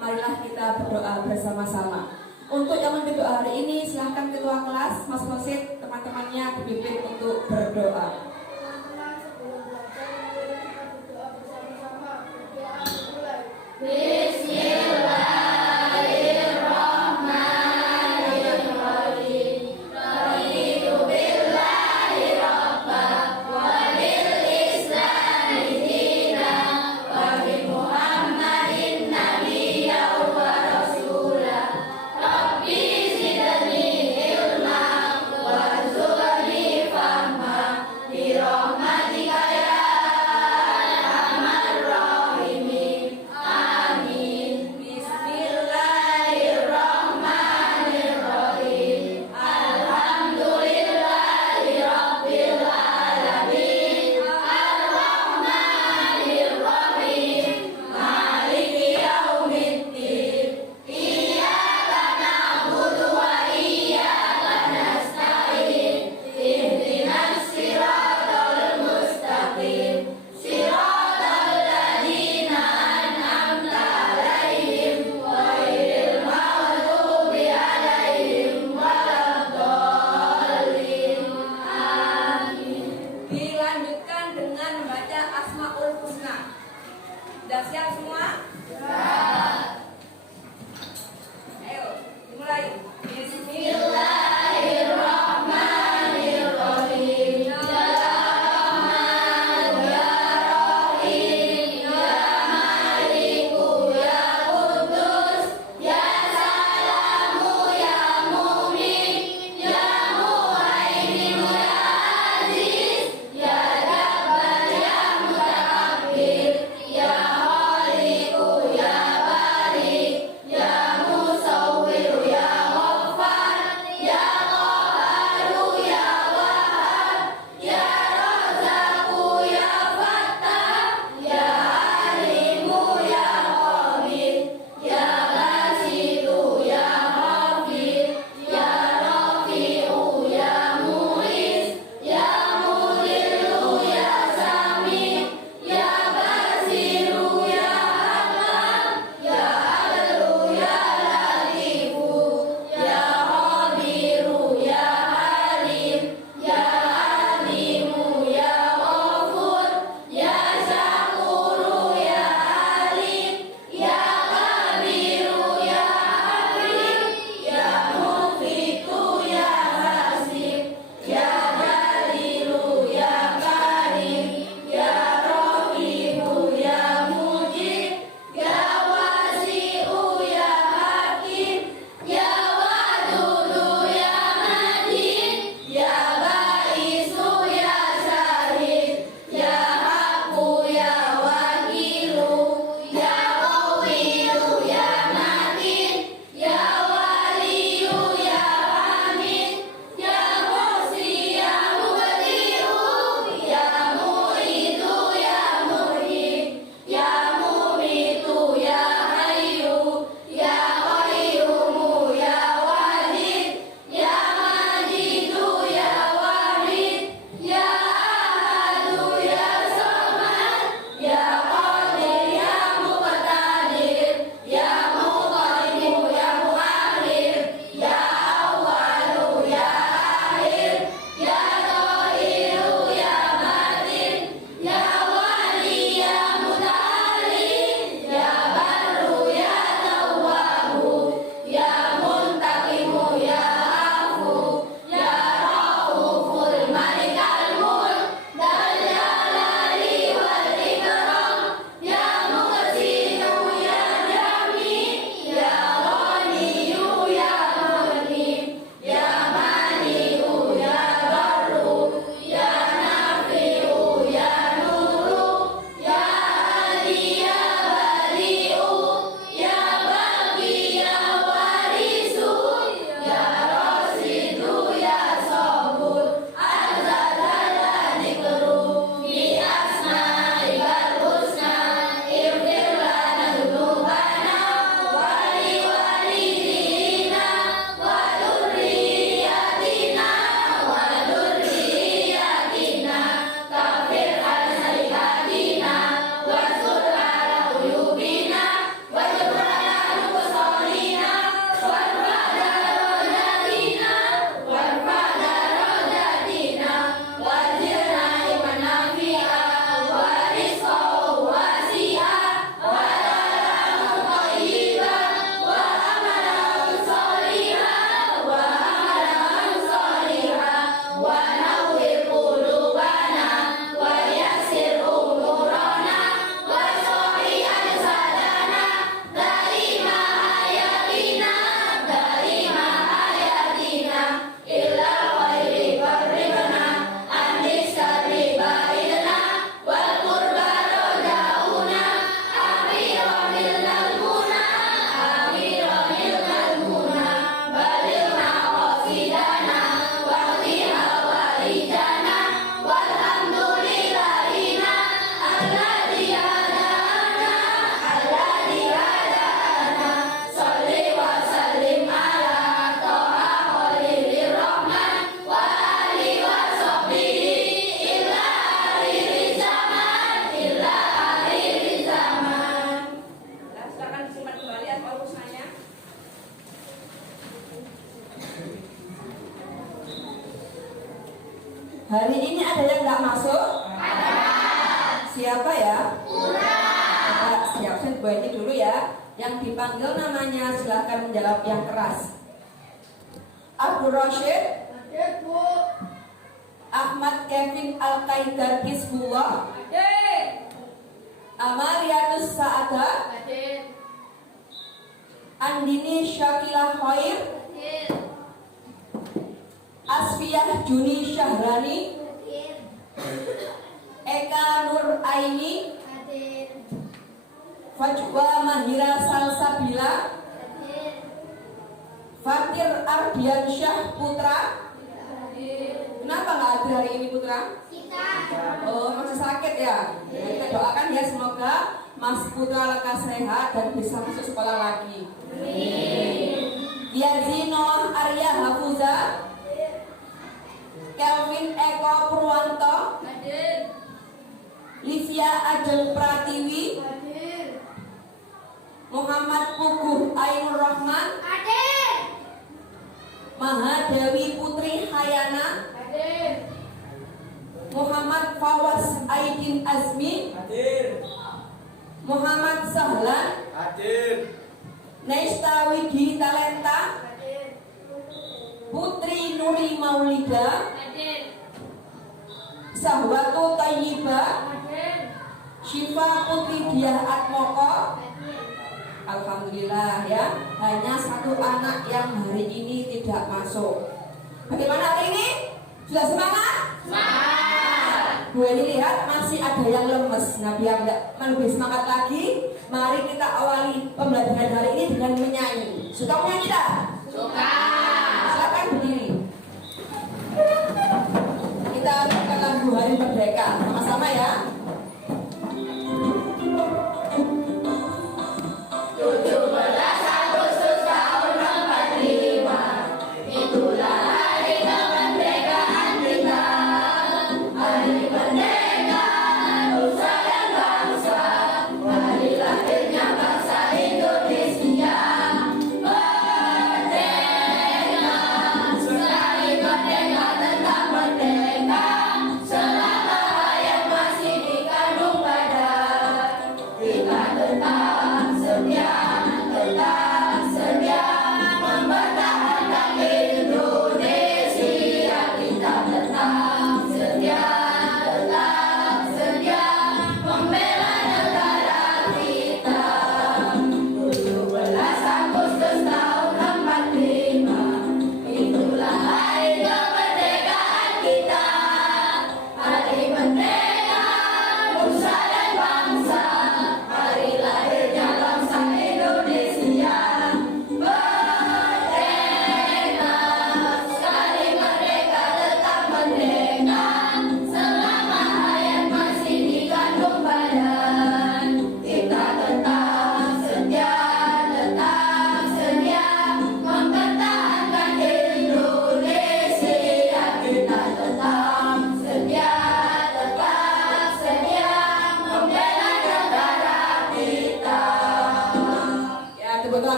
marilah kita berdoa bersama-sama. Untuk yang memimpin doa hari ini, silahkan ketua kelas, Mas Rosid, teman-temannya dipimpin untuk berdoa. Teman-teman, sebelum belajar, mari kita berdoa bersama-sama. Berdoa dimulai. Amin. Hari ini ada yang nggak masuk? Ada. Siapa ya? Siap, saya ini dulu ya. Yang dipanggil namanya silahkan menjawab yang keras. Abdul Rashid. Hadir, Bu. Ahmad Kevin Al-Qaidar Hizbullah. Hadir. Amariatus Sa'adah. Hadir. Andini Syakila Khair. Hadir. Asfiyah Juni Syahrani. Hadir. Eka Nur Aini. Hadir. Fajwa Mahira Salsabila. Hadir. Fatir Ardiansyah Putra. Hadir. Kenapa nggak hadir hari ini Putra? Kita. Oh, masih sakit ya? Ya, kita doakan ya semoga Mas Putra lekas sehat dan bisa masuk sekolah lagi. Yazino Arya Hafuza. Kelvin Eko Purwanto. Hadir. Livia Ajeng Pratiwi. Hadir. Muhammad Puguh Ainur Rahman. Hadir. Mahadewi Putri Hayana. Hadir. Muhammad Fawaz Aidin Azmi. Hadir. Muhammad Sahlan. Hadir. Nesta Widi Talenta. Hadir. Putri Nuri Maulida. Hadir. Sahwatu Tayyibah. Hadir. Syifa Putri Diah Atmoko. Hadir. Alhamdulillah ya, hanya satu anak yang hari ini tidak masuk. Bagaimana hari ini? Sudah semangat? Semangat. Gue ini lihat masih ada yang lemes. Nah, biar lebih semangat lagi, mari kita awali pembelajaran hari ini dengan menyanyi. Suka menyanyi tak? Suka. Silakan berdiri. Kita akan lagu Hari Merdeka sama-sama ya.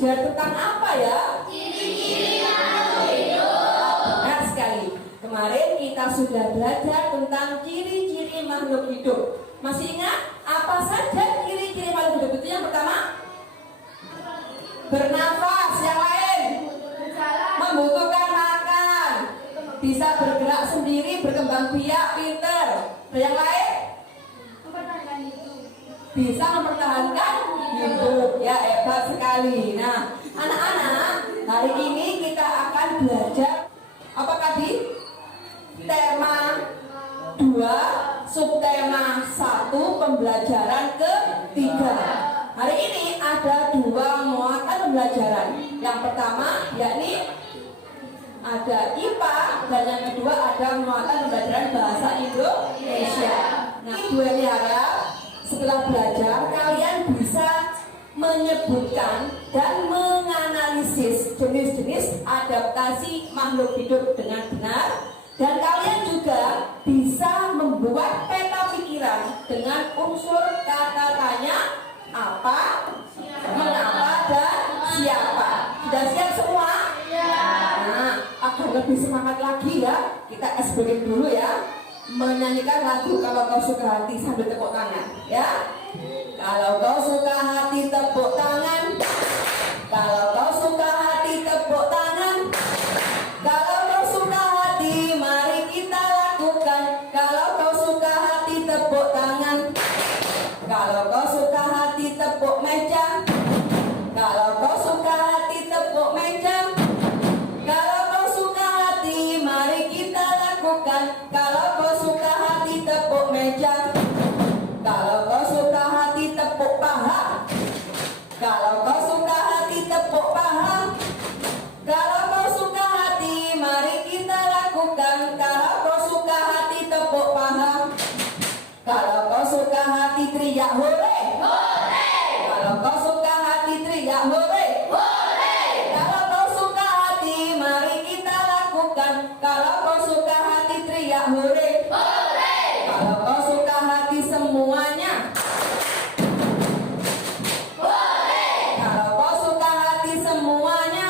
Tentang apa ya? Ciri-ciri makhluk hidup. Nah sekali, kemarin kita sudah belajar tentang ciri-ciri makhluk hidup. Masih ingat apa saja ciri-ciri makhluk hidup itu? Yang pertama, bernafas. Yang lain, membutuhkan makan, bisa bergerak sendiri, berkembang biak, pinter. Dan yang lain, bisa mempertahankan hidup. Ya, hebat sekali. Nah, anak-anak, hari ini kita akan belajar apa tadi? Tema 2, subtema 1, pembelajaran ketiga. Hari ini ada 2 muatan pembelajaran. Yang pertama yakni ada IPA dan yang kedua ada muatan pembelajaran bahasa Indonesia. Nah, gue harap setelah belajar kalian bisa menyebutkan dan menganalisis jenis-jenis adaptasi makhluk hidup dengan benar, dan kalian juga bisa membuat peta pikiran dengan unsur kata tanya apa, mengapa, dan siapa. Sudah siap semua? Nah, agar lebih semangat lagi ya, kita SBK dulu ya, menyanyikan lagu Kalau Kau Suka Hati sambil tepuk tangan ya. Kalau kau suka hati tepuk tangan, kalau kau suka hati tepuk tangan, kalau kau suka hati mari kita lakukan. Kalau kau suka hati tepuk tangan, kalau kau suka hati tepuk meja, kalau kau suka hati tepuk meja, kalau kau suka hati mari kita lakukan. Kalau kau suka hati tepuk meja, kalau kau suka hati tepuk paha, kalau kau suka hati tepuk paha, kalau kau suka hati mari kita lakukan. Kalau kau suka hati tepuk paha, kalau kau suka hati teriak hore, kalau kau suka hati teriak hore, kalau kau suka hati mari kita lakukan. Kalau kau suka hati teriak hore, kalau kau suka hati semuanya, kalau kau suka hati semuanya,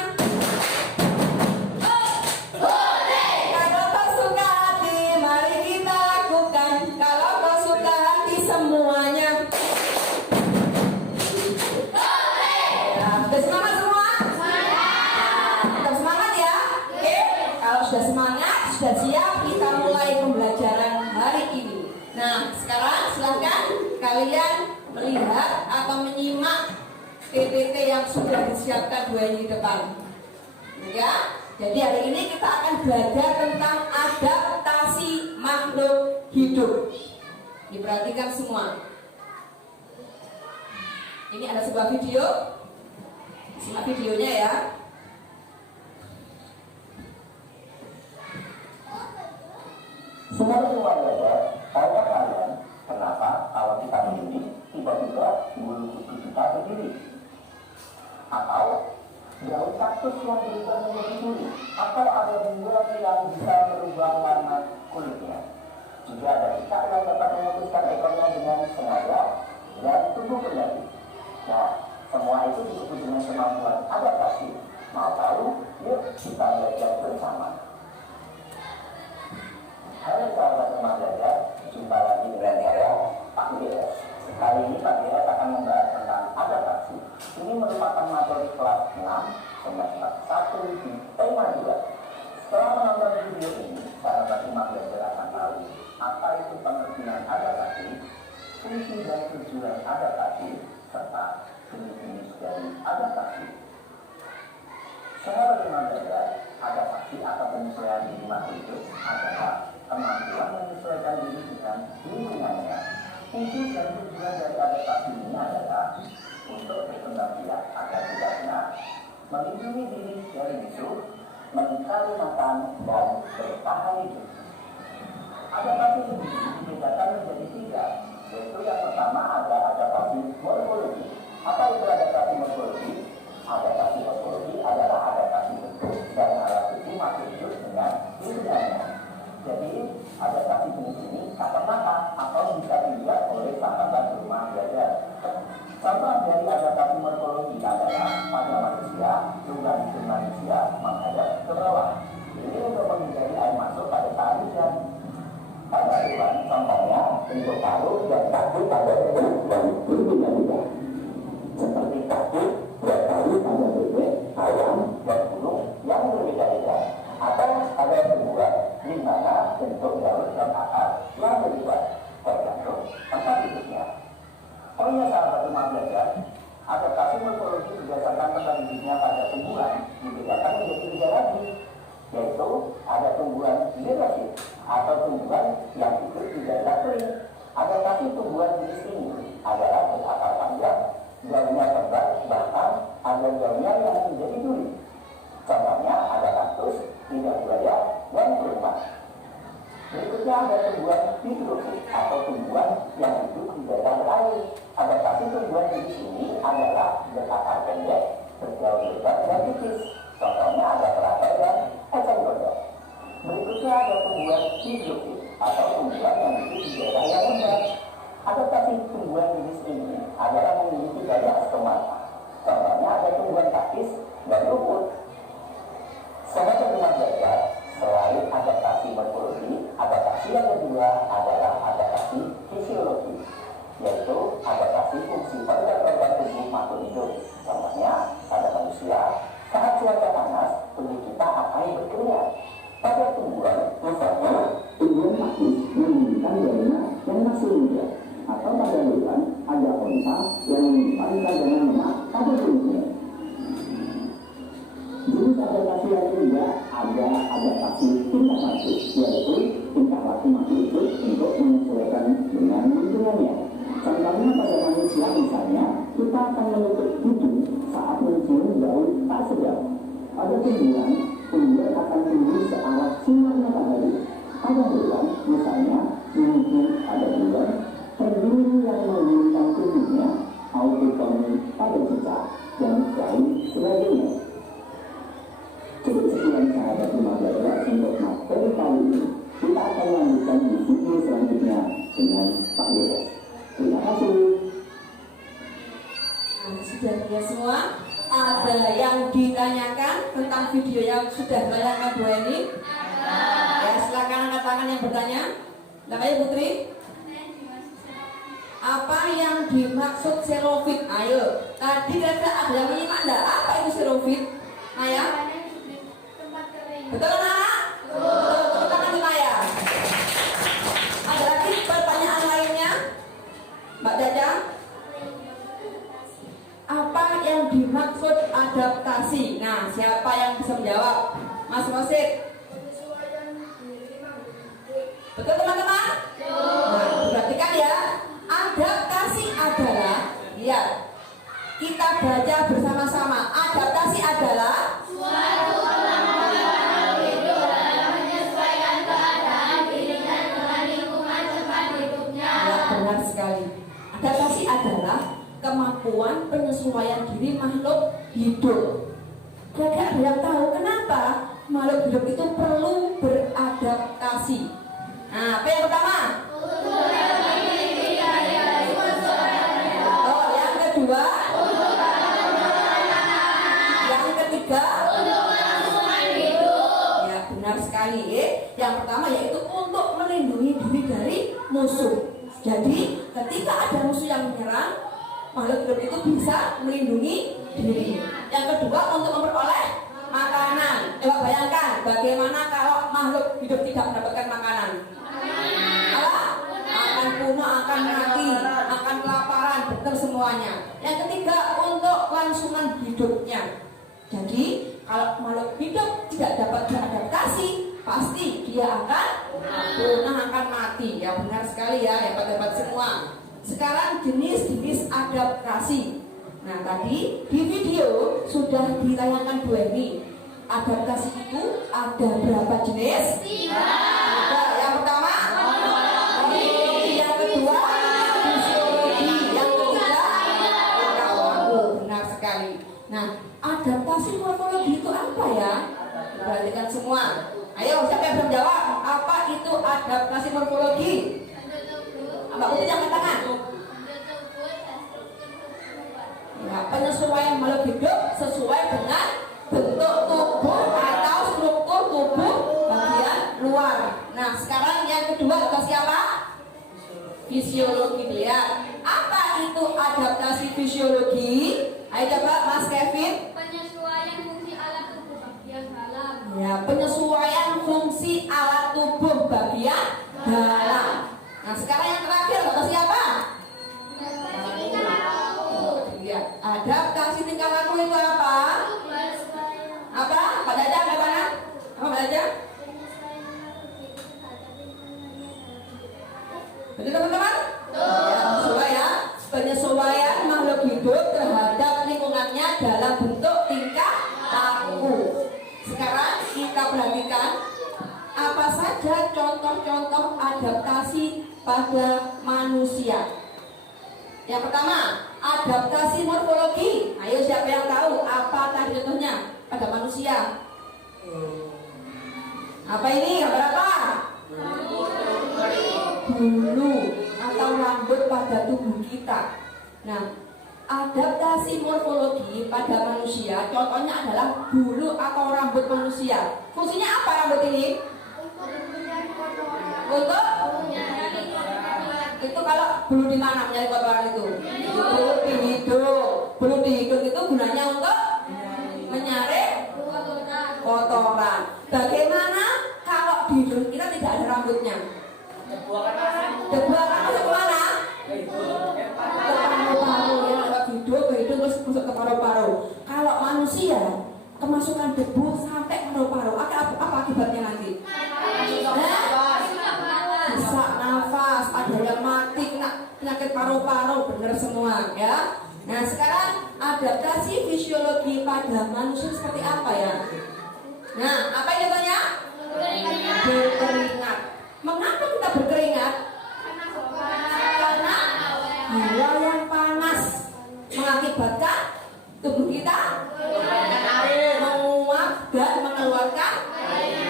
kalau kau suka hati mari kita lakukan. Kalau kau suka hati semuanya. Ya, sudah semangat semua? Tetap semangat ya. Oke, kalau sudah semangat, sudah siap, kita mulai pembelajaran hari ini. Nah, sekarang silahkan kalian melihat atau menyimak PPT yang sudah disiapkan Bu Eni di depan. Ya, jadi hari ini kita akan belajar tentang adaptasi makhluk hidup. Diperhatikan semua. Ini ada sebuah video. Simak videonya ya. Semua belajar, tanya kalian, kenapa kalau kita begini tiba-tiba bulu kuduk kita berdiri? Atau daun kaktus yang berubah menjadi duri? Atau ada bunga yang bisa merubah warna kulitnya? Juga ada cicak yang dapat memutuskan ekornya dengan sengaja dan tumbuh kembali. Nah, semua itu disebut dengan kemampuan adaptasi. Mau tahu? Yuk kita belajar bersama. Halo sahabat Rumah Belajar, jumpa lagi dengan saya, Pak DS. Kali ini Pak DS akan membahas tentang adaptasi. Ini merupakan materi kelas 6 semester 1 di tema 2. Setelah menonton video ini, sahabat Rumah Belajar akan tahu apa itu pengertian adaptasi, fungsi dan tujuan adaptasi, serta jenis-jenis dari adaptasi. Sahabat Rumah Belajar, adaptasi atau penyesuaian diri makhluk hidup adalah kemampuan menyesuaikan diri dengan lingkungannya. Fungsi dan tujuan dari adaptasi ini adalah untuk berkembang biak agar tidak benar, melindungi diri dari musuh, mencari makan, dan bertahan hidup. Adaptasi ini dibedakan menjadi 3, yaitu yang pertama ada adaptasi morfologi. Apa itu adaptasi morfologi? Adaptasi morfologi adalah adaptasi bentuk dan alat tubuh makhluk hidup dengan lingkungannya. Jadi adaptasi jenis ini kata-kata atau bisa dilihat oleh sahabat Rumah Belajar. Contoh dari adaptasi morfologi adalah pada manusia, jumlah hidup manusia menghadap ke bawah. Ini untuk menghindari air masuk pada saat hujan. Pada hewan, contohnya bentuk paru dan kaki pada bebek dan berbeda-beda. Seperti kaki dan paru pada bebek, ayam, dan burung yang berbeda-beda. Atau ada sebuah di mana bentuk daun dan akar yang berubah tergantung tempat hidupnya. Oh iya sahabat Rumah Belajar, adaptasi morfologi berdasarkan tempat hidupnya pada tumbuhan dibedakan menjadi 3 lagi, yaitu ada tumbuhan dirosif atau tumbuhan yang hidup di daerah kering. Adaptasi tumbuhan jenis ini adalah berakar panjang, daunnya tebal, bahkan ada daunnya yang menjadi duri. Contohnya ada kaktus, lidah buaya, dan kurma. Berikutnya ada tumbuhan hidrofil atau tumbuhan yang hidup di daerah air. Adaptasi tumbuhan jenis ini adalah berakar pendek, berdaun lebar, dan tipis. Contohnya ada teratai dan eceng gondok. Berikutnya ada tumbuhan hidrofil atau tumbuhan yang hidup di daerah yang rendah. hewan, ada onta yang menyimpan cadangan lemak pada perutnya. Jenis adaptasi yang ketiga ada adaptasi tingkat laku, yaitu tingkah laku makhluk hidup untuk menyesuaikan dengan lingkungannya. Contohnya pada manusia misalnya, kita akan menutup hidung saat mencium bau tak sedap. Pada tumbuhan akan tumbuh searah sinar matahari. Ada hewan, misalnya mungkin ada bulan, terjun yang menggunakan tubuhnya, autotomi pada cicak, dan lain sebagainya. Cukup sekian sahabat 15 untuk materi kali ini. Kita akan lanjutkan di video selanjutnya dengan Pak Yos. Terima kasih. Nah, sudah ya semua. Ada yang ditanyakan tentang video yang sudah ditayangkan Bu Eni? Ya, silakan angkat tangan yang bertanya. Namanya Putri. Apa yang dimaksud serofit? Ayo. Tadi ada yang menyimak enggak? Apa itu serofit? Maya? Tempat kering. Betul anak? Betul. Tepuk tangan di Maya. Ada lagi pertanyaan lainnya? Mbak Caca? Apa yang dimaksud adaptasi? Nah, siapa yang bisa menjawab? Mas Rosid. Penyesuaian diri makhluk hidup. Betul teman-teman? Nah, perhatikan ya. Adaptasi adalah, lihat, kita baca bersama-sama. Adaptasi adalah Suatu kemampuan makhluk hidup dalam menyesuaikan keadaan dirinya dengan lingkungan tempat hidupnya. ya, benar sekali. Adaptasi adalah kemampuan penyesuaian diri makhluk hidup. Kira-kira ada yang tahu kenapa makhluk hidup itu perlu beradaptasi? Nah, apa yang pertama? Oh, yang kedua? Yang ketiga? Ya, benar sekali. Yang pertama yaitu untuk melindungi diri dari musuh. Jadi, ketika ada musuh yang menyerang, makhluk hidup itu bisa melindungi diri. Yang kedua untuk memperoleh makanan. Coba bayangkan bagaimana kalau makhluk hidup tidak mendapatkan makanan. Apa? Akan punah, akan mati, akan kelaparan, betul semuanya. Yang ketiga untuk kelangsungan hidupnya. Jadi kalau makhluk hidup tidak dapat beradaptasi, pasti dia akan punah, akan mati. Ya benar sekali ya, hebat-hebat semua. Sekarang jenis-jenis adaptasi. Nah tadi di video sudah ditayangkan Bu Eni. Adaptasi itu ada berapa jenis? 3. Yang pertama morfologi, yang kedua fisiologi, yang ketiga tingkah laku. Benar sekali. Nah adaptasi morfologi itu apa ya? Perhatikan semua. Ayo siapa yang bisa menjawab? Apa itu adaptasi morfologi? Mbak Putri angkat tangan. Ya, penyesuaian makhluk hidup sesuai dengan bentuk tubuh atau struktur tubuh bagian luar. Nah, sekarang yang kedua ada siapa? Fisiologi. Lihat, apa itu adaptasi fisiologi? Ayo coba Mas Kevin. Penyesuaian fungsi alat tubuh bagian dalam. Ya, penyesuaian fungsi alat tubuh bagian dalam. Nah, sekarang yang terakhir ada siapa? Ya, adaptasi tingkah laku itu apa? Apa? Pak Jaja, bagaimana? Apa Pak Jaja? Betul teman-teman? Ya, sesuai ya. Penyesuaian makhluk hidup terhadap lingkungannya dalam bentuk tingkah laku. Sekarang kita perhatikan apa saja contoh-contoh adaptasi pada manusia. Yang pertama, adaptasi morfologi. Ayo siapa yang tahu apa tadi contohnya pada manusia? Apa ini? Gambar apa? Bulu atau rambut pada tubuh kita. Nah, adaptasi morfologi pada manusia contohnya adalah bulu atau rambut manusia. Fungsinya apa rambut ini? Untuk itu kalau bulu di mana mencari kotoran itu? Bulu di hidung. Bulu di hidung itu gunanya untuk menyaring kotoran. Bagaimana kalau di hidung kita tidak ada rambutnya? Debu akan masuk ke mana? kemasukan debu sampai paru-paru. Apa akibatnya nanti? Sesak nafas, ada yang mati kena penyakit paru-paru, bener semua ya. Nah sekarang adaptasi fisiologi pada manusia seperti apa ya? Nah apa yang tanya? Berkeringat. Mengapa kita berkeringat? Karena hawa yang panas mengakibatkan tubuh kita menguap dan mengeluarkan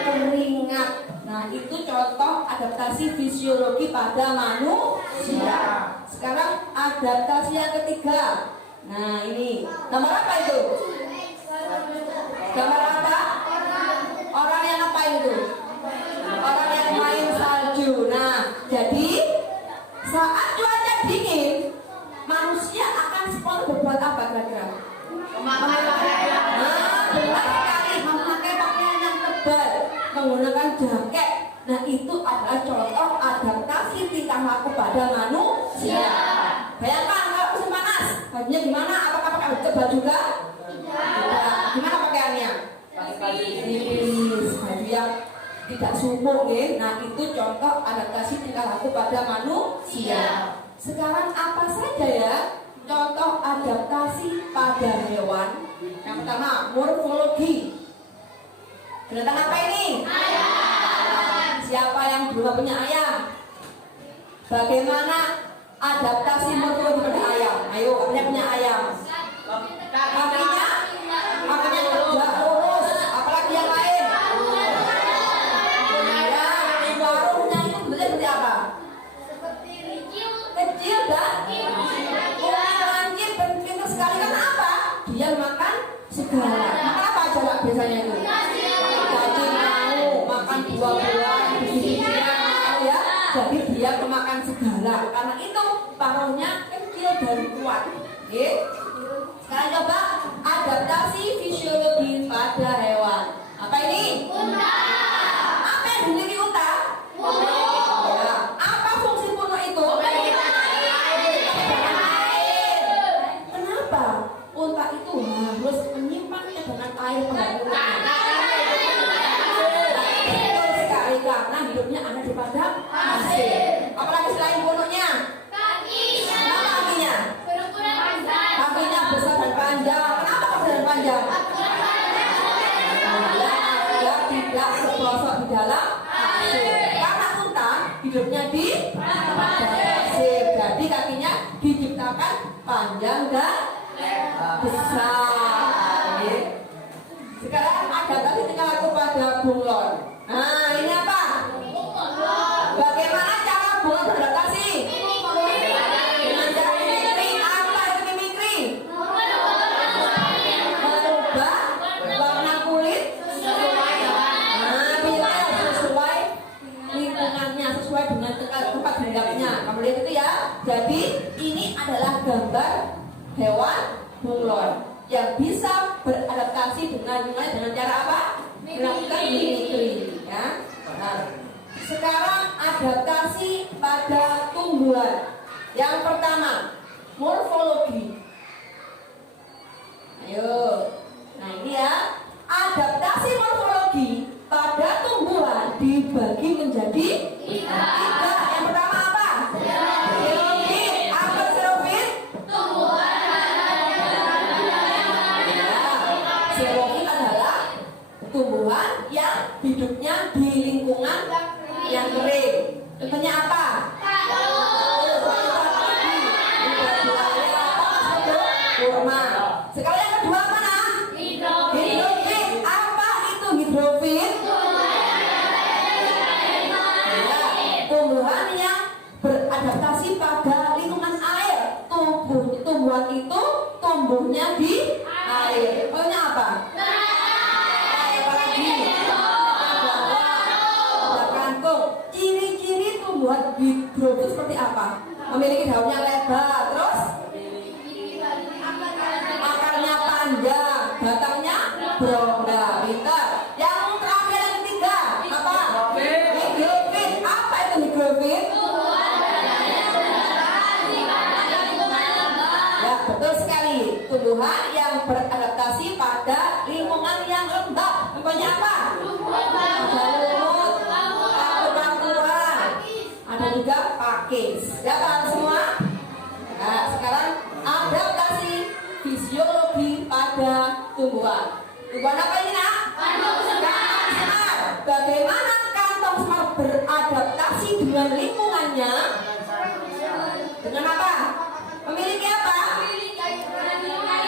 keringat. Nah itu contoh adaptasi fisiologi pada manusia. Sekarang adaptasi yang ketiga. Nah ini nomor apa itu? Gambar apa? Orang yang ngapain itu? Orang yang main salju. Nah jadi saat cuaca dingin manusia akan spontan berbuat apa kira-kira? Benar sekali, memakai pakaian yang tebal, menggunakan jaket. Nah itu adalah contoh adaptasi tingkah laku pada manusia. Bayangkan kalau musim panas, bajunya gimana? Apakah pakai baju tebal juga? Tidak. Gimana pakaiannya? Tipis, baju yang tidak sumuk ya. Nah itu contoh adaptasi tingkah laku pada manusia. Sekarang apa saja ya contoh adaptasi pada hewan? Yang pertama morfologi. Binatang apa ini? Ayam. Siapa yang belum punya ayam? Bagaimana adaptasi morfologi pada ayam? Ayo, punya ayam. Kakinya tegak lurus. Apalagi yang lain? Ya, warungnya itu bentuknya seperti apa? Kecil dan lancip dan pintar sekali. Karena apa? Dia makan segala. Makan apa aja Pak biasanya itu? Cacing mau, makan buah-buahan, biji-bijian ya. Jadi dia memakan segala. Karena itu paruhnya kecil dan kuat. Oke. Sekarang coba adaptasi fisiologi pada hewan. Apa ini? Unta. Apa yang dimiliki unta? Ya. Apa fungsi punuk itu? Kenapa? Unta itu harus menyimpan cadangan air penghuni. Betul sekali karena hidupnya ada di padang pasir. Apalagi selain punuknya? Kenapa kakinya? Kakinya besar dan panjang. Kenapa besar dan panjang? Agar tidak terperosok di dalam pasir. Karena unta hidupnya di padang pasir. Jadi kakinya diciptakan panjang dan besar. Sekarang ada tadi tinggal laku pada bunglon. Nah ini apa? Bagaimana cara bunglon beradaptasi? Dengan cara mimikri. Apa itu mimikri? Merubah warna kulit. Nah sesuai lingkungannya, sesuai dengan tempat hinggapnya. Kamu lihat itu ya. Jadi ini adalah gambar hewan bunglon yang bisa beradaptasi dengan cara apa? Melakukan mimikri ya. Nah, sekarang adaptasi pada tumbuhan. Yang pertama, morfologi. Ayo. Nah, ini ya. Adaptasi morfologi pada tumbuhan dibagi menjadi tiga. Yang pertama apa? Xerofit. Apa xerofit? Xerofit adalah tumbuhan yang hidupnya di lingkungan yang kering. Contohnya apa? Kurma. Sekarang yang kedua mana? Hidrofit. Apa itu hidrofit? Tumbuhan yang beradaptasi pada lingkungan air. Tumbuhan itu tumbuhnya di air. Contohnya apa? Ciri-ciri tumbuhan hidrofit seperti apa? Memiliki daunnya lebar, terus akarnya panjang, batangnya berongga. Pintar. Yang terakhir yang ketiga apa? Higrofit. Apa itu higrofit? Ya betul sekali. Tumbuhan yang beradaptasi pada lingkungan yang dengan lingkungannya dengan apa? Memiliki apa?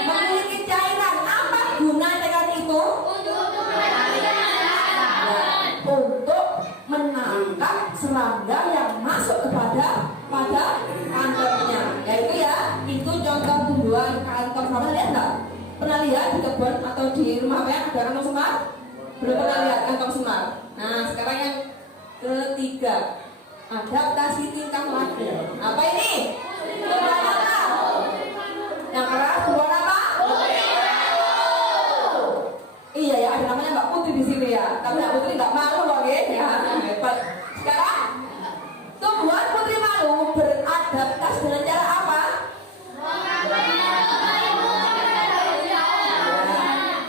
Memiliki cairan. Apa guna cairan itu? Untuk menangkap serangga yang masuk pada kantongnya. Yaitu ya, itu contoh tumbuhan kantong semar. Lihat nggak? Pernah lihat di kebun atau di rumah yang ada kantong semar? Belum pernah lihat kantong semar. Nah, sekarang yang ketiga, adaptasi tingkah laku. Apa ini? Tumbuhan apa? Yang keras, tumbuhan apa? Iya ya, ada namanya Mbak Putri di sini ya. Tapi Mbak Putri nggak malu loh ya. Hebat. Sekarang tumbuhan putri malu beradaptasi dengan cara apa?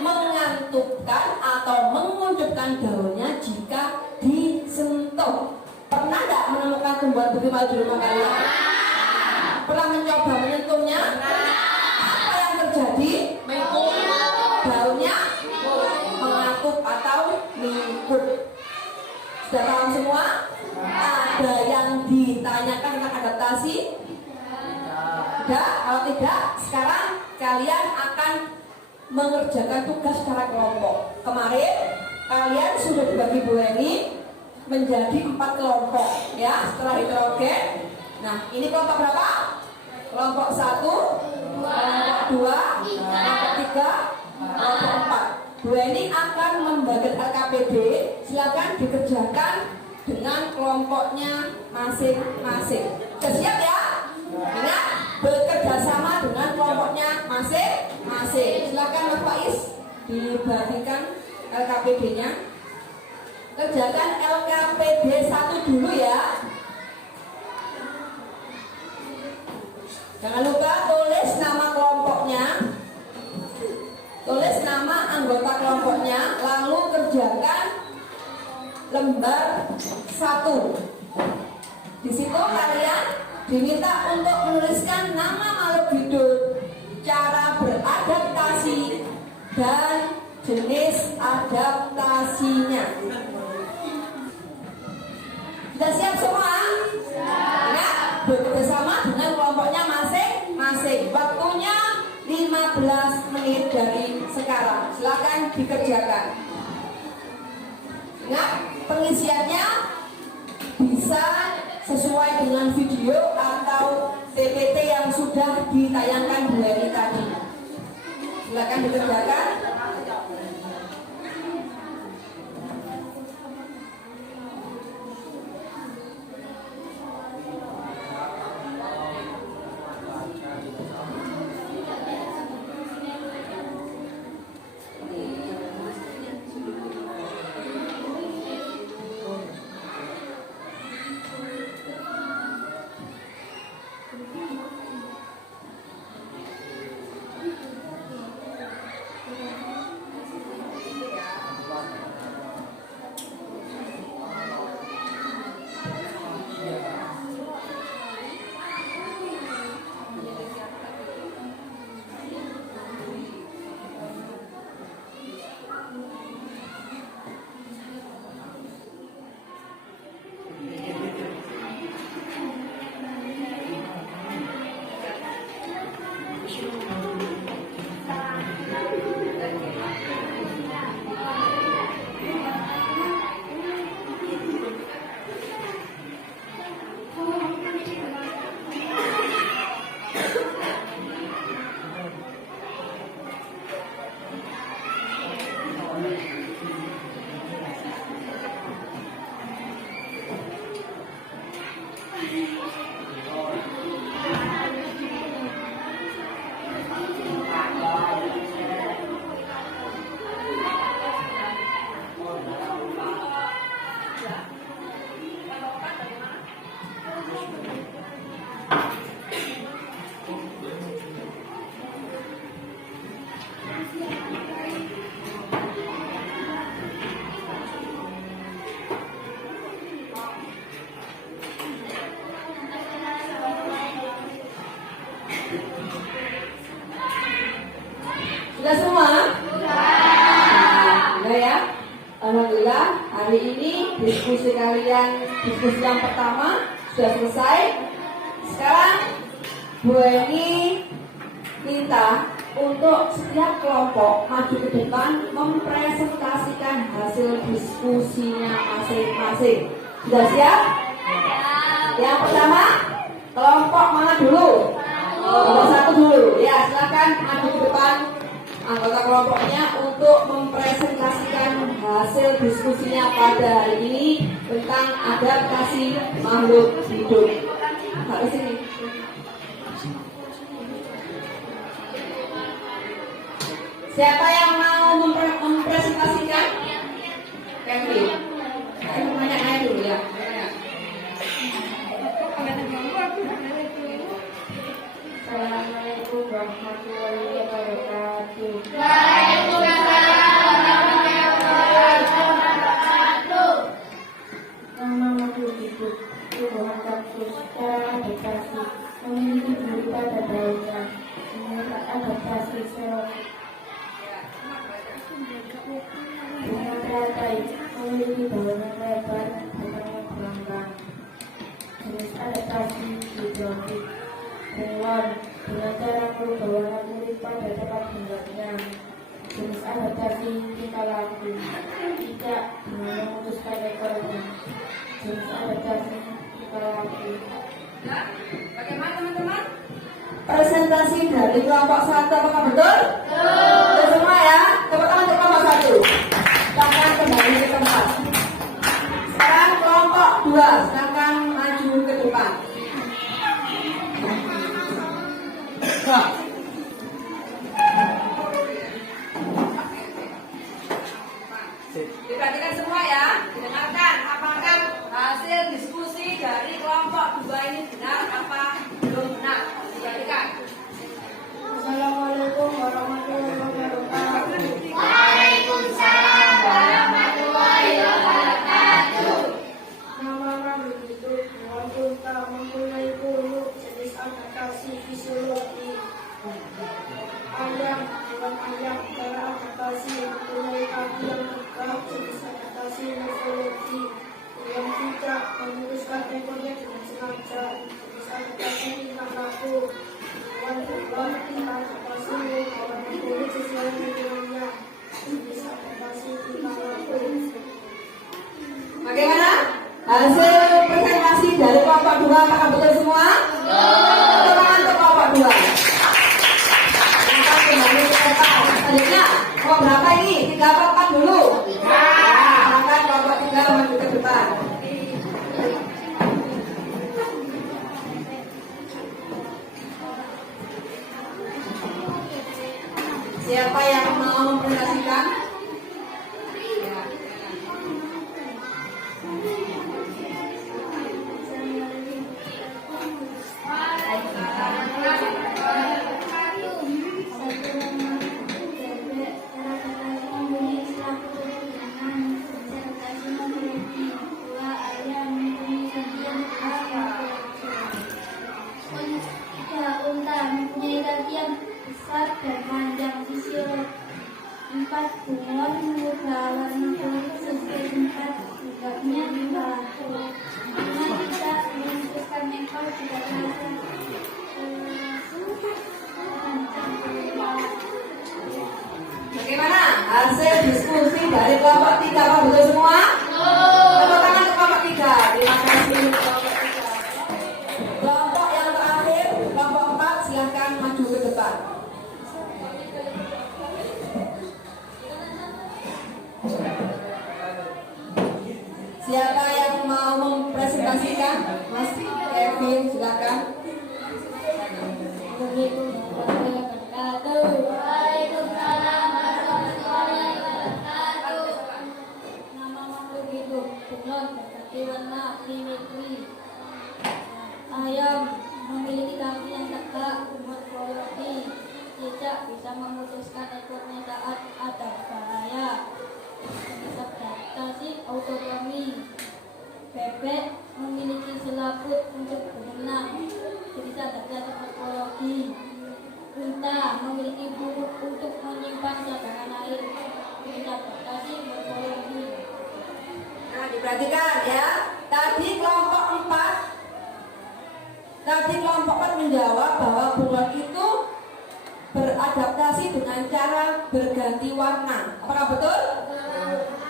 Mengantukkan atau menguncupkan daunnya jika disentuh. Pernah nggak menemukan tumbuhan putri malu di rumah kalian? Pernah mencoba menyentuhnya? Apa yang terjadi? Daunnya mengatuk atau lingkup. Sudah paham semua? Ada yang ditanyakan tentang adaptasi? Tidak? Kalau tidak, sekarang kalian akan mengerjakan tugas secara kelompok. Kemarin kalian sudah dibagi Bu Eni menjadi 4 kelompok, ya, setelah heterogen. Nah, ini kelompok berapa? Kelompok 1, kelompok 2, kelompok 3, kelompok 4. Bu Eni akan membagikan LKPD. Silakan dikerjakan dengan kelompoknya masing-masing. Sudah siap ya? Ingat, bekerja sama dengan kelompoknya masing-masing. Silakan Mas Faiz dibagikan LKPD-nya. Kerjakan LKPD 1 dulu ya. Jangan lupa tulis nama kelompoknya, tulis nama anggota kelompoknya, lalu kerjakan lembar 1. Di situ kalian diminta untuk menuliskan nama makhluk hidup, cara beradaptasi, dan jenis adaptasinya. Sudah siap semua? Ingat, bekerjasama dengan kelompoknya masing-masing. Waktunya 15 menit dari sekarang. Silakan dikerjakan. Ingat, pengisiannya bisa sesuai dengan video atau PPT yang sudah ditayangkan Bu Eni tadi. Silakan dikerjakan. Alhamdulillah hari ini diskusi yang pertama sudah selesai. Sekarang Bu Eni minta untuk setiap kelompok maju ke depan mempresentasikan hasil diskusinya masing-masing. Sudah siap? Yang pertama, kelompok mana dulu? Nomor 1 dulu. Ya, silakan maju ke depan anggota kelompoknya untuk mempresentasikan hasil diskusinya pada hari ini tentang adaptasi makhluk hidup. Ke sini. Siapa yang mau mempresentasikan? Kevin. Saya mau nanya dulu ya. Assalamualaikum warahmatullahi wabarakatuh. Waalaikumsalam warahmatullahi wabarakatuh. Nama makhluk hidup Tuhan kaktus secara adaptasi memiliki diri pada daunnya menurut adaptasi serofit. Bunga teratai memiliki daun yang lebar, batang yang berlambang. Jenis adaptasi hidrofit. Bunglon dengan cara merubah warna kulit pada tempat tinggalnya. Jenis adaptasi tingkah laku. Tidak dengan memutuskan ekornya. Jenis adaptasi tingkah laku. Bagaimana teman-teman? Presentasi dari kelompok 1 apakah betul? Betul semua ya. Tepuk tangan untuk kelompok 1. Silakan kembali ke tempat. Sekarang kelompok 2, silakan maju ke depan. Diperhatikan semua ya, didengarkan apakah hasil diskusi dari kelompok 2 ini benar apa belum benar. Diperhatikan. Assalamualaikum warahmatullahi wabarakatuh. Waalaikumsalam warahmatullahi wabarakatuh. Nama makhluk hidup hewan unta mempunyai bulu jenis adaptasi fisiologi. Ayam, hewan ayam cara adaptasi mempunyai kaki yang tegak jenis adaptasi morfologi. Yang tidak memutuskan ekornya dengan sengaja jenis adaptasi tingkah laku. Hewan adaptasi warna kulit sesuai lingkungannya jenis adaptasi tingkah laku. Bagaimana? Hasil presentasi dari kelompok 2 apakah betul semua? Tepuk tangan untuk kelompok 2. Silakan kembali ke tempat. Selanjutnya, kelompok berapa ini? 3 atau 4 dulu? Silakan kelompok 3 maju ke depan. Siapa yang mau mempresentasikan? Bunglon mengubah warna kulit sesuai tempat tegaknya tingkah laku. Dengan tidak memutuskan ekor tidak terasa. Bagaimana hasil diskusi dari kelompok 3 apa betul semua? Tepuk tangan untuk kelompok 3. Terima kasih untuk kelompok 3. Kelompok yang terakhir, kelompok 4, silahkan maju ke depan. Siapa yang mau mempresentasikan? Mas Kevin, silakan. Waalaikumsalam warahmatullahi wabarakatuh. Nama makhluk hidup bunglon berganti warna simetri. Ayam memiliki kaki yang tegak, morfologi. Tidak bisa memutuskan ekornya saat ada bahaya. Jenis adaptasi autonomi. Bebek memiliki selaput untuk berenang. Jenis adaptasi morfologi. Unta memiliki buruk untuk menyimpan cadangan air. Jenis adaptasi morfologi. perhatikan ya. Tadi kelompok 4 menjawab bahwa bunglon itu beradaptasi dengan cara berganti warna. Apakah betul?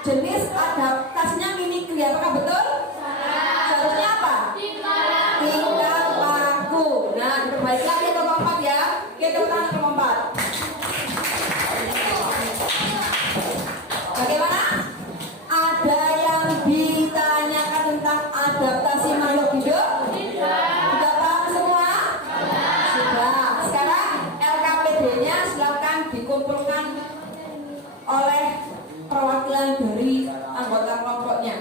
Jenis adaptasinya mimikri. Apakah betul? Seharusnya apa? Tingkah laku. Nah, diperbaiki lagi kelompok 4 ya. Kita ulang kelompok 4. Bagaimana? Ada yang ditanyakan tentang adaptasi makhluk hidup? Sudah paham semua? Sudah. Sekarang LKPD-nya silakan dikumpulkan oleh perwakilan dari anggota kelompoknya.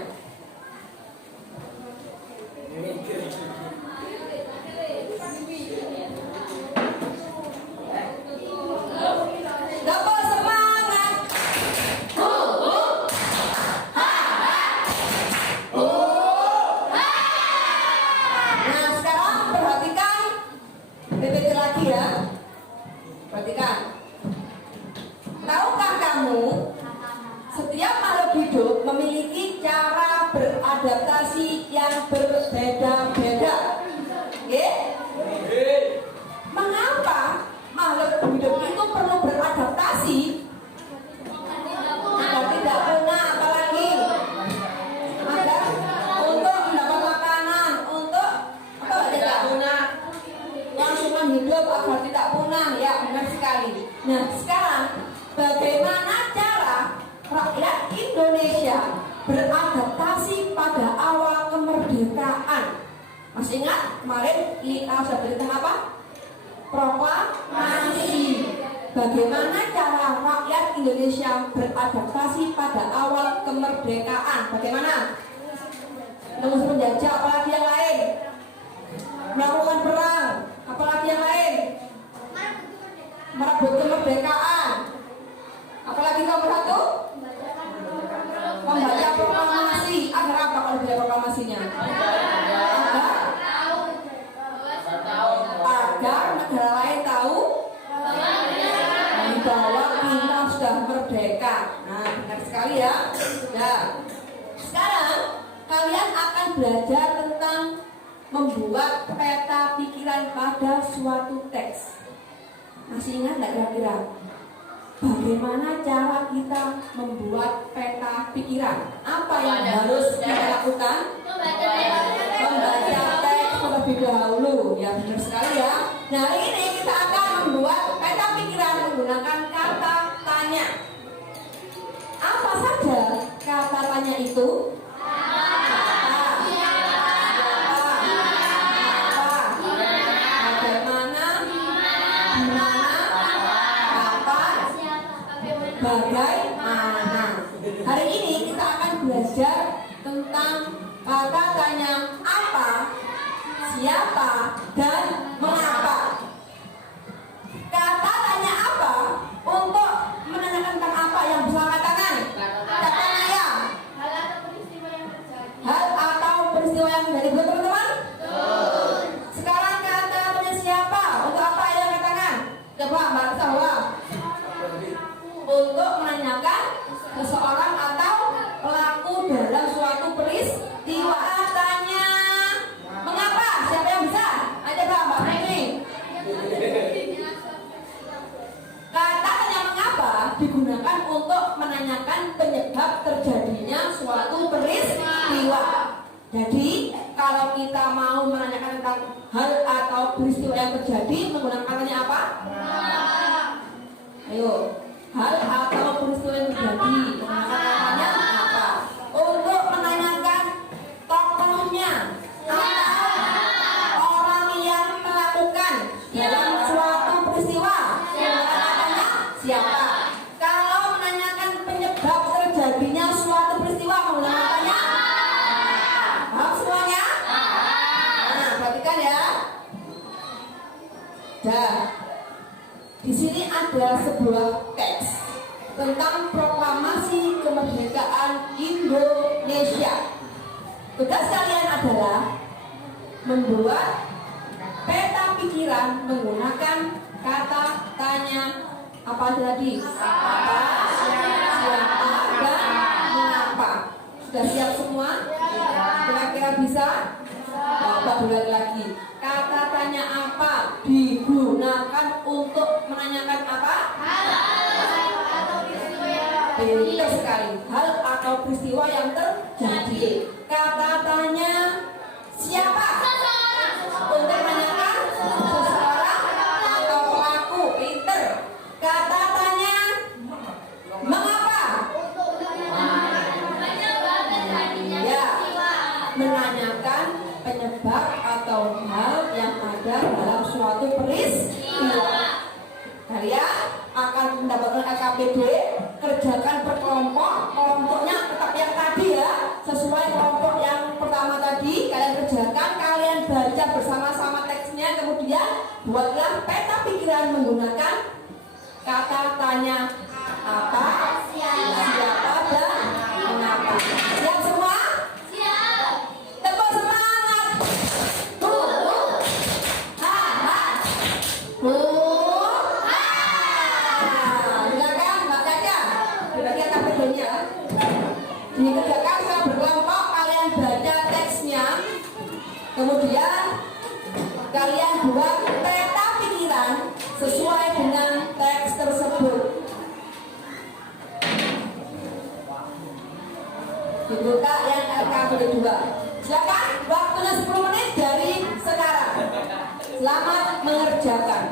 Gapol semangat. Nah, sekarang perhatikan PPT lagi ya. Perhatikan. Tahukah kamu setiap makhluk hidup memiliki cara beradaptasi yang berbeda-beda. Oke? Mengapa makhluk hidup itu perlu beradaptasi? Agar tidak punah, apalagi agar untuk mendapat makanan, untuk apa tidak punah, kelangsungan hidup agar tidak punah. Ya, benar sekali. Nah, sekarang bagaimana cara rakyat Indonesia beradaptasi pada awal kemerdekaan? Masih ingat kemarin kita sudah berita apa? Proklamasi. Bagaimana cara rakyat Indonesia beradaptasi pada awal kemerdekaan? Bagaimana? Mengusir penjajah, apalagi yang lain? Melakukan perang, apalagi yang lain? Merebut kemerdekaan. Apalagi nomor 1? Membaca proklamasi. Agar apa kalau baca proklamasinya? Agar negara lain tahu bahwa kita sudah merdeka. Nah, benar sekali ya. Nah, sekarang kalian akan belajar tentang membuat peta pikiran pada suatu teks. Masih ingat nggak kira-kira? Bagaimana cara kita membuat peta pikiran? Apa yang harus kita lakukan? Membaca teks terlebih dahulu. Ya, benar sekali ya. Nah, hari ini kita akan membuat peta pikiran menggunakan kata tanya. Apa saja kata tanya itu? Bagaimana? Hari ini kita akan belajar tentang kata tanya apa, siapa, dan mengapa. Kata tanya apa untuk menanyakan tentang apa yang bersama tangan? Kata tanya hal atau peristiwa yang terjadi. Betul teman-teman? Sekarang kata tanya siapa untuk apa yang katakan? Coba Mbak Sahwa. Untuk menanyakan seseorang atau pelaku dalam suatu peristiwa. Tanya mengapa? Siapa yang bisa? Ayo Mbak Megi. Kata tanya mengapa digunakan untuk menanyakan penyebab terjadinya suatu peristiwa. Jadi kalau kita mau menanyakan tentang hal atau peristiwa yang terjadi, menggunakan katanya apa? Ayo. Hal atau peristiwa yang terjadi, katanya apa? Untuk menanyakan tokohnya atau orang yang melakukan dalam suatu peristiwa, katanya siapa? Kalau menanyakan penyebab terjadinya suatu peristiwa, menggunakan katanya paham semuanya? Nah, perhatikan ya. Dah. Di sini ada sebuah teks tentang proklamasi kemerdekaan Indonesia. Tugas kalian adalah membuat peta pikiran menggunakan kata tanya apa tadi? Apa, siapa, dan mengapa. Sudah siap semua? Kira-kira bisa? Coba ulang lagi. Kata tanya apa digunakan untuk menanyakan apa? Pintar sekali. Hal atau peristiwa yang terjadi. Kata tanya siapa? Untuk menanyakan seseorang atau pelaku. Pintar. Kata tanya mengapa? Ya, menanyakan penyebab atau hal yang ada dalam suatu peristiwa. Kalian akan mendapatkan LKPD, kerjakan per kelompok, kelompoknya tetap yang tadi ya, sesuai kelompok yang pertama tadi. Kalian kerjakan, kalian baca bersama-sama teksnya, kemudian buatlah peta pikiran menggunakan kata tanya apa, siapa, dan mengapa. Siap semua? Tepuk semangat. Ha ha. Silakan Mbak Caca. Dibagian KPD-nya. Dikerjakan secara berkelompok, kalian baca teksnya. Kemudian kalian buat peta pikiran sesuai dengan teks tersebut. Dibuka yang LKPD 2. Silakan, waktunya 10 menit dari sekarang. Selamat mengerjakan.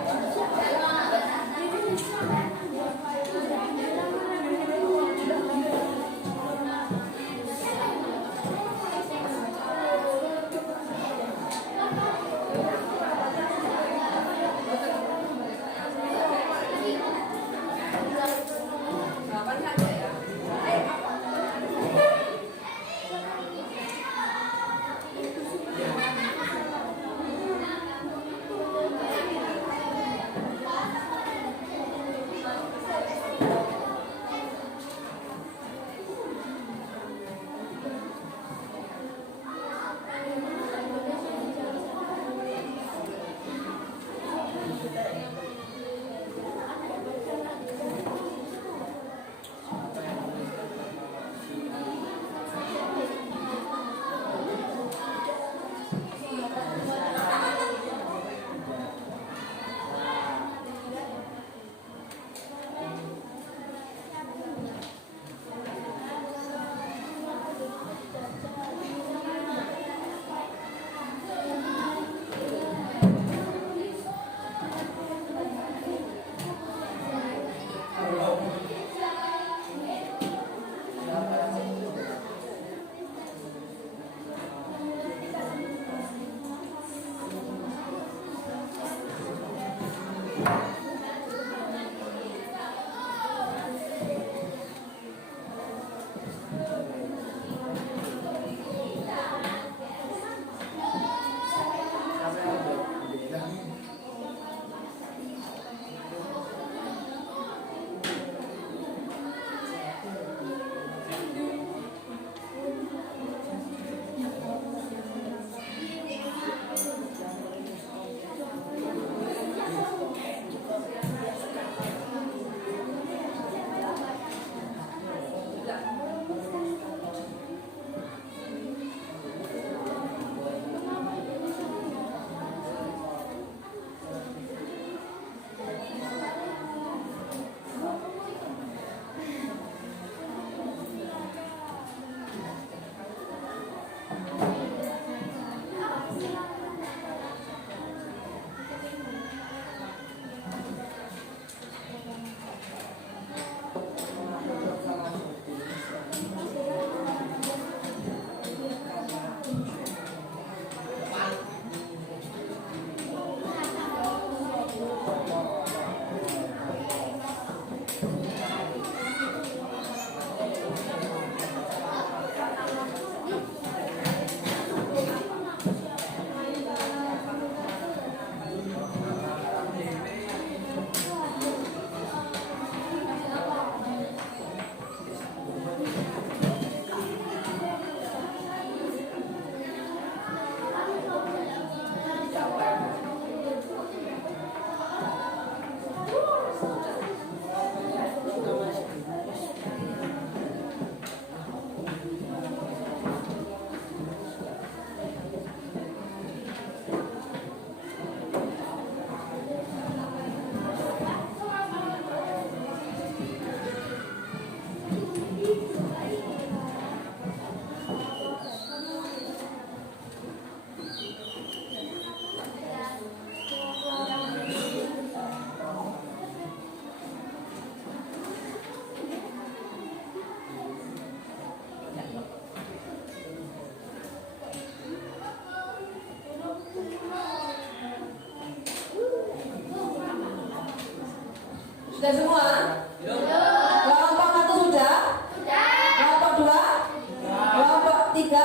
3?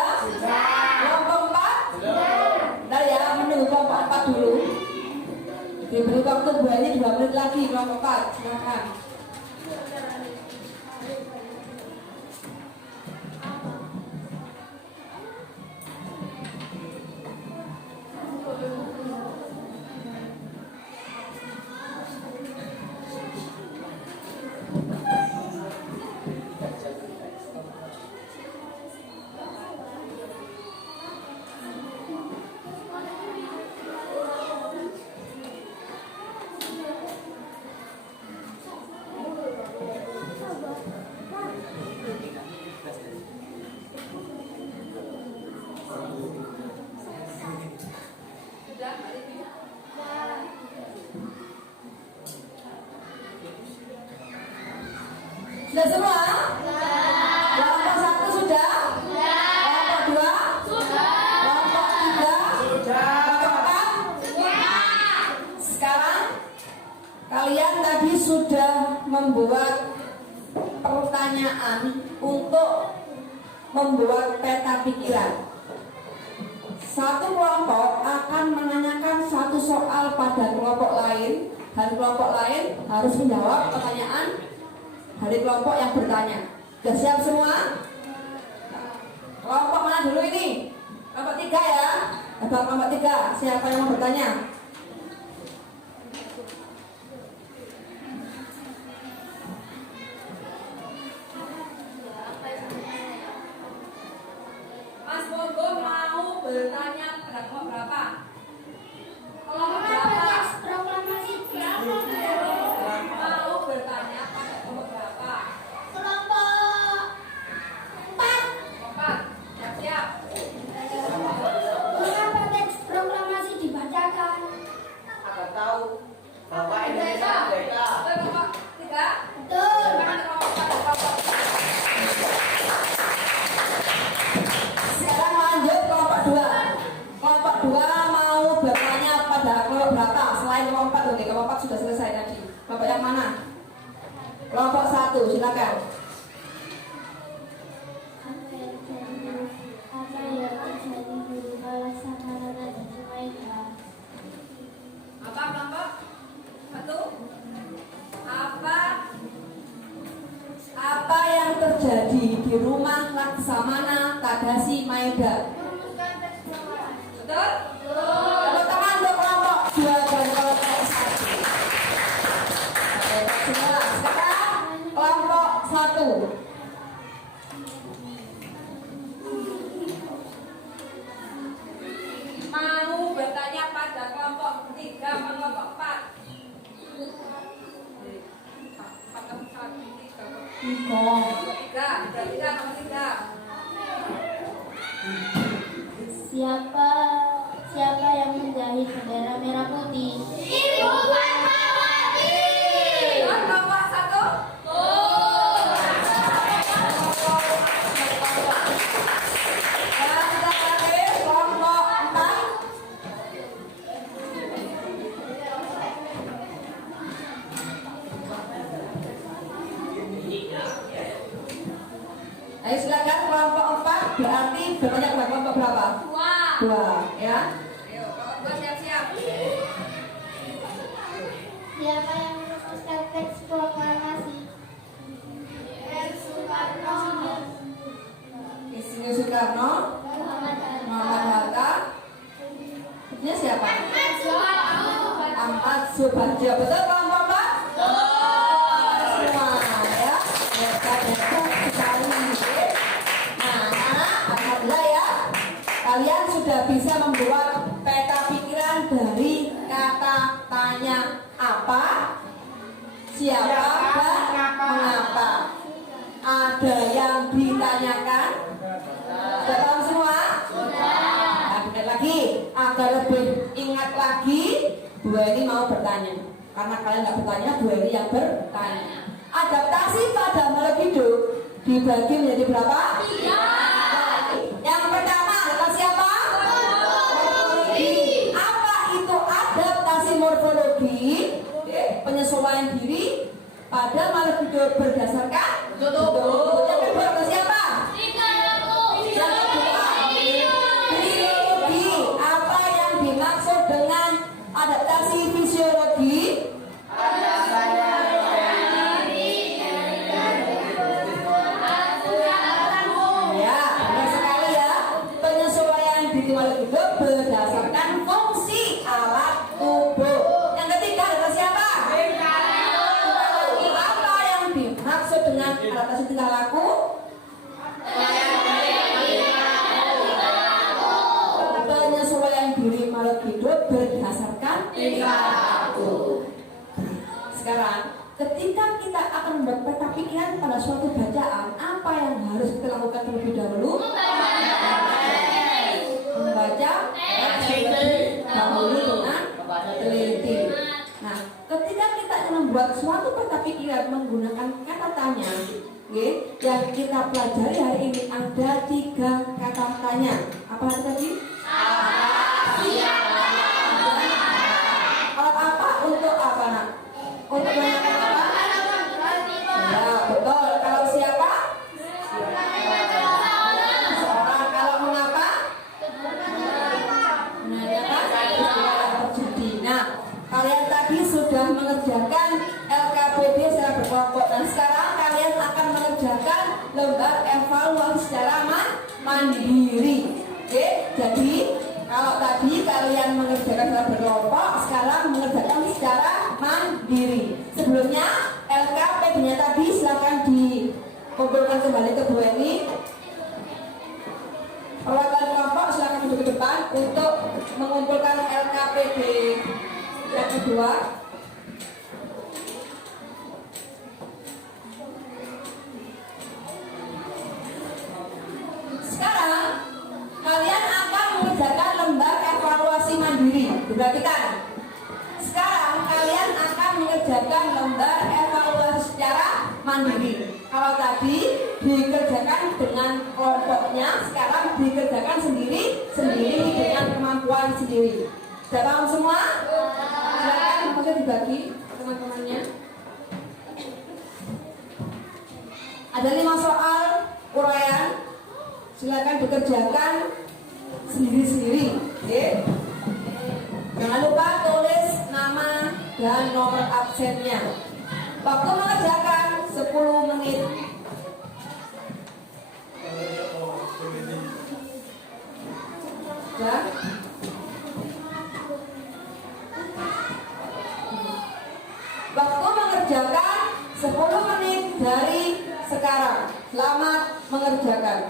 Kelompok 4? Bentar ya, menunggu kelompok 4 dulu. Diberi waktu Bu Ani 2 menit lagi kelompok 4. Silakan. Sudah semua? Kelompok 1 sudah? Kelompok 2? Kelompok 3? Kelompok 4? Sekarang kalian tadi sudah membuat pertanyaan untuk membuat peta pikiran. Satu kelompok akan menanyakan satu soal pada kelompok lain, dan kelompok lain harus menjawab pertanyaan dari kelompok yang bertanya. Sudah siap semua? Kelompok mana dulu ini? Kelompok 3 ya? Kelompok 3, siapa yang mau bertanya? Mas Mogo mau bertanya pada kelompok berapa? Kelompok berapa? Mau bertanya pada kelompok berapa? Kelompok 4. Kelompok 4, siap-siap. Mengapa teks proklamasi dibacakan? Agar tahu bahwa Indonesia merdeka. Kelompok 3? Betul. Sekarang kelompok 4 dan kelompok. Sekarang lanjut kelompok 2. Kelompok 2 mau bertanya pada kelompok berapa? Selain kelompok 4, kelompok 4 sudah selesai tadi. Kelompok yang mana? Kelompok 1, silakan. Apa yang terjadi dulu Laksamana dan Jumaida? Apa kelompok? 1? Apa yang terjadi di rumah Laksamana Tadasi Maeda? Merumuskan teks proklamasi. Betul? Tepuk tangan untuk kelompok 2 dan kelompok 1. Oke, semua. Sekarang kelompok 1. Mau bertanya pada kelompok 3 atau kelompok 4? 3, berarti kan nomor 3. Siapa yang menjahit bendera merah putih? Ibu Fatmawati. Dan kelompok 1? Dan terakhir kelompok 4. Ayo silakan kelompok 4 berarti bertanya kepada kelompok berapa? 2 ya. Ayo kelompok 2 siap-siap. Siapa yang merumuskan teks proklamasi? Soekarno. Insinyur Soekarno, Muhammad Hatta. Ini siapa? Ahmad Subarjo. Betul kelompok 4? Semua ya. Hebat sekali. Nah, alhamdulillah ya. Kalian sudah bisa membuat peta pikiran dari kata tanya apa, siapa, dan mengapa. Ada yang ditanyakan? Sudah tahu semua? Nah, benar lagi. Agar lebih ingat lagi, Bu Eni mau bertanya. Karena kalian nggak bertanya, Bu Eni yang bertanya. Adaptasi pada makhluk hidup dibagi menjadi berapa? 3. Yang pertama adalah siapa? Morfologi. Apa itu adaptasi morfologi? Penyesuaian diri pada makhluk hidup berdasarkan tubuh. Yang kedua adalah siapa? Yang kedua mandiri makhluk hidup berdasarkan tingkah laku. Sekarang, ketika kita akan membuat peta pikiran pada suatu bacaan, apa yang harus kita lakukan terlebih dahulu? Membaca teks dahulu dengan teliti. Nah, ketika kita membuat suatu peta pikiran menggunakan kata tanya, yang kita pelajari hari ini ada 3 kata tanya. Apa tadi? Apa untuk apa, nak? Untuk menanyakan apa? Ya, betul. Kalau siapa? Seorang. Kalau mengapa? Menanyakan peristiwa yang terjadi. Nah, kalian tadi sudah mengerjakan LKPD secara berkelompok. Dan sekarang kalian akan mengerjakan lembar evaluasi secara mandiri. Oke, jadi kalau tadi kalian mengerjakan secara berkelompok, sekarang mengerjakan secara mandiri. Sebelumnya LKPD-nya tadi silakan dikumpulkan kembali ke Bu Eni. Perwakilan kelompok silakan duduk ke depan untuk mengumpulkan LKPD yang kedua. Sekarang kalian akan mengerjakan lembar evaluasi mandiri. Diperhatikan. Sekarang kalian akan mengerjakan lembar evaluasi secara mandiri. Kalau tadi dikerjakan dengan kelompoknya, sekarang dikerjakan sendiri dengan kemampuan sendiri. Sudah paham semua? Silakan bisa dibagi teman-temannya. Ada 5 soal uraian. Silakan dikerjakan sendiri-sendiri. Jangan lupa tulis nama dan nomor absennya. Waktu mengerjakan 10 menit. Ya. Waktu mengerjakan 10 menit dari sekarang. Selamat mengerjakan.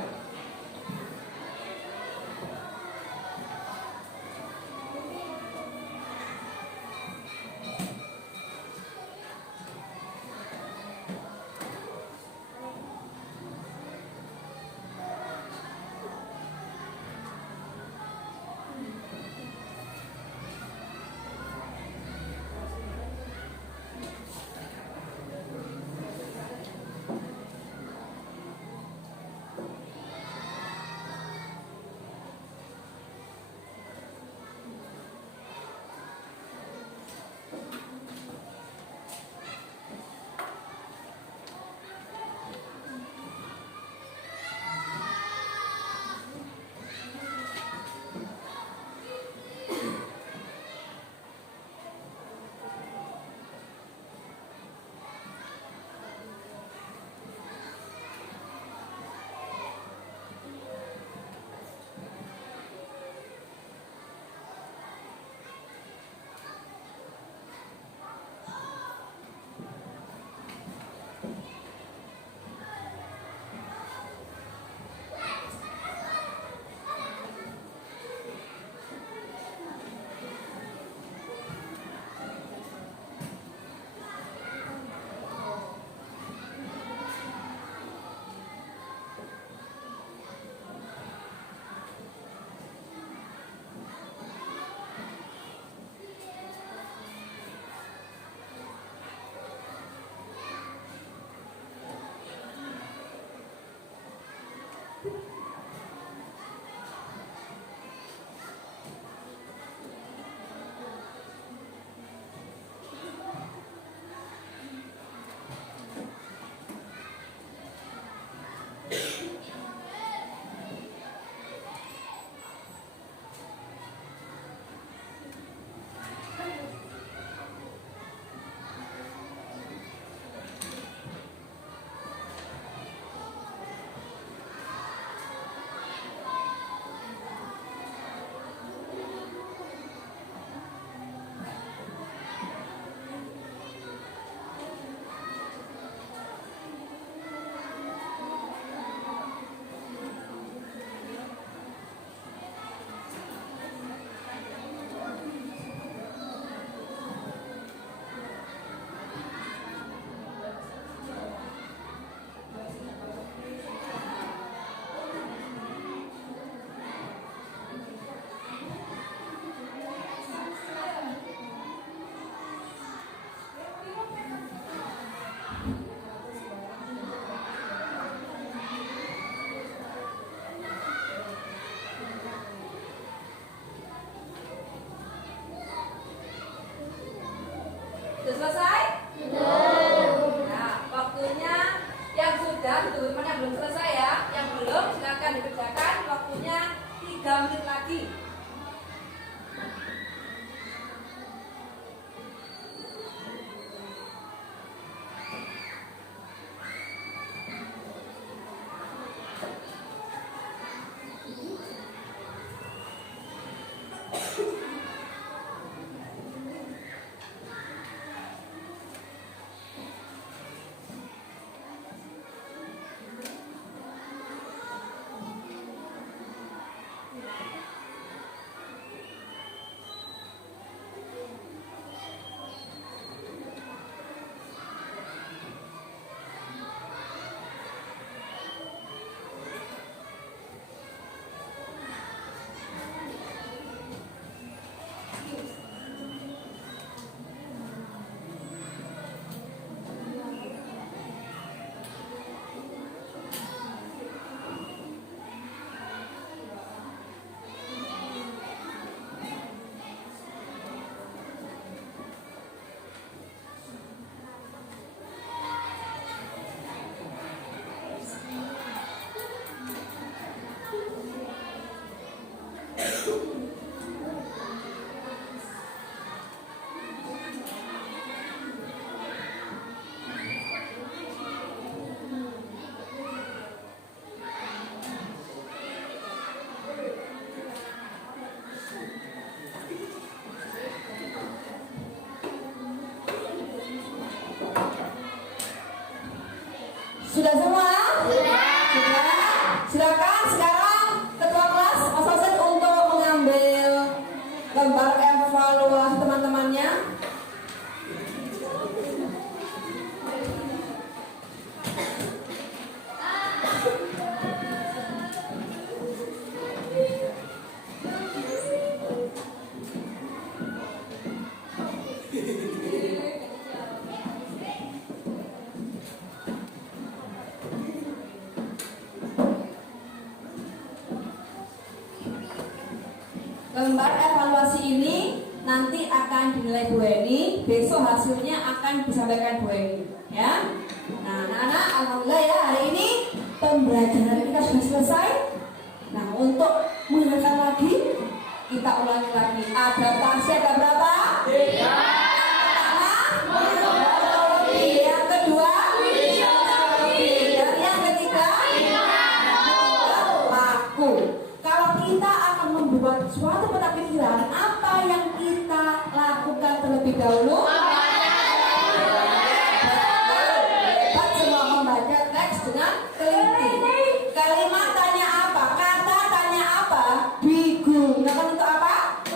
3 menit lagi. Sudah semua? Sudah. Silakan sekarang ketua kelas Mas Osen untuk mengambil lembar evaluasi teman-temannya. Lembar evaluasi ini nanti akan dinilai Bu Eni, besok hasilnya akan disampaikan Bu Eni, ya. Nah, anak-anak, alhamdulillah ya, hari ini pembelajaran kita sudah selesai. Nah, untuk mengingatkan lagi, kita ulangi lagi. Adaptasi ada berapa? 3. Yang kedua, dan yang ketiga, laku. Kalau kita akan membuat suatu peta pikiran, apa yang kita lakukan terlebih dahulu? Dapat semua membaca teks dengan teliti. Kalimat tanya apa? Kata tanya apa? Digunakan untuk apa?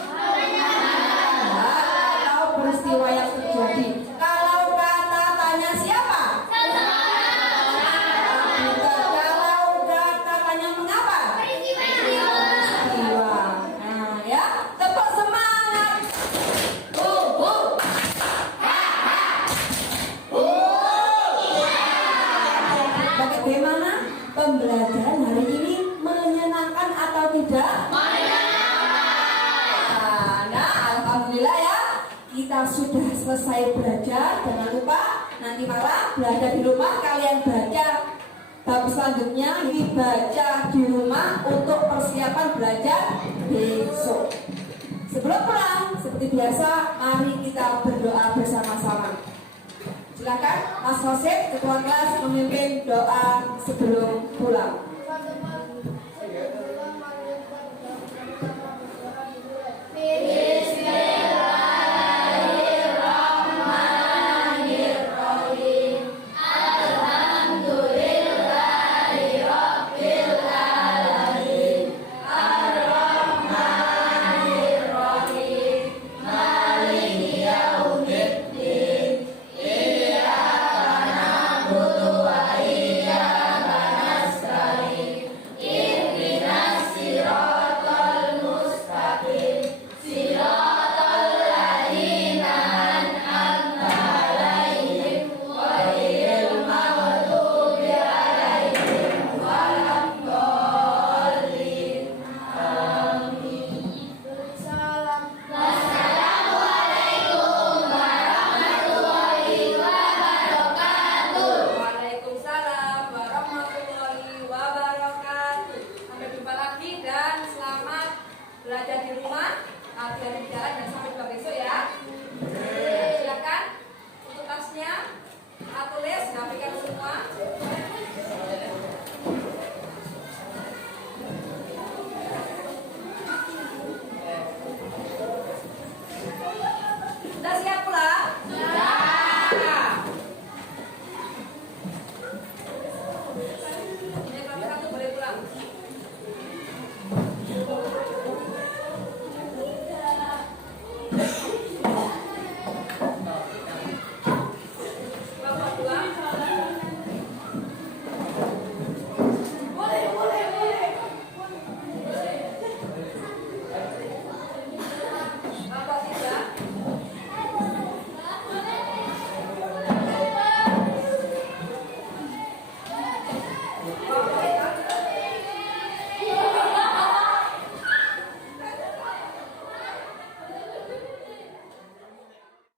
Atau peristiwa yang terjadi. Kalau kata tanya siapa? Kalau kata tanya mengapa? Nah, ya, tepuk semangat. Bagaimana pembelajaran hari ini, menyenangkan atau tidak? Nah, alhamdulillah ya, kita sudah selesai belajar. Jangan lupa nanti malam belajar di rumah, kalian baca bab selanjutnya, dibaca di rumah untuk persiapan belajar besok. Sebelum pulang, seperti biasa, mari kita berdoa bersama-sama. Silakan Mas Hosep, ketua kelas, memimpin doa sebelum pulang. belajar di rumah, belajar di jalan dan sampai jumpa besok ya. Silakan untuk tasnya, tulis, rapikan semua.